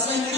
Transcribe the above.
translate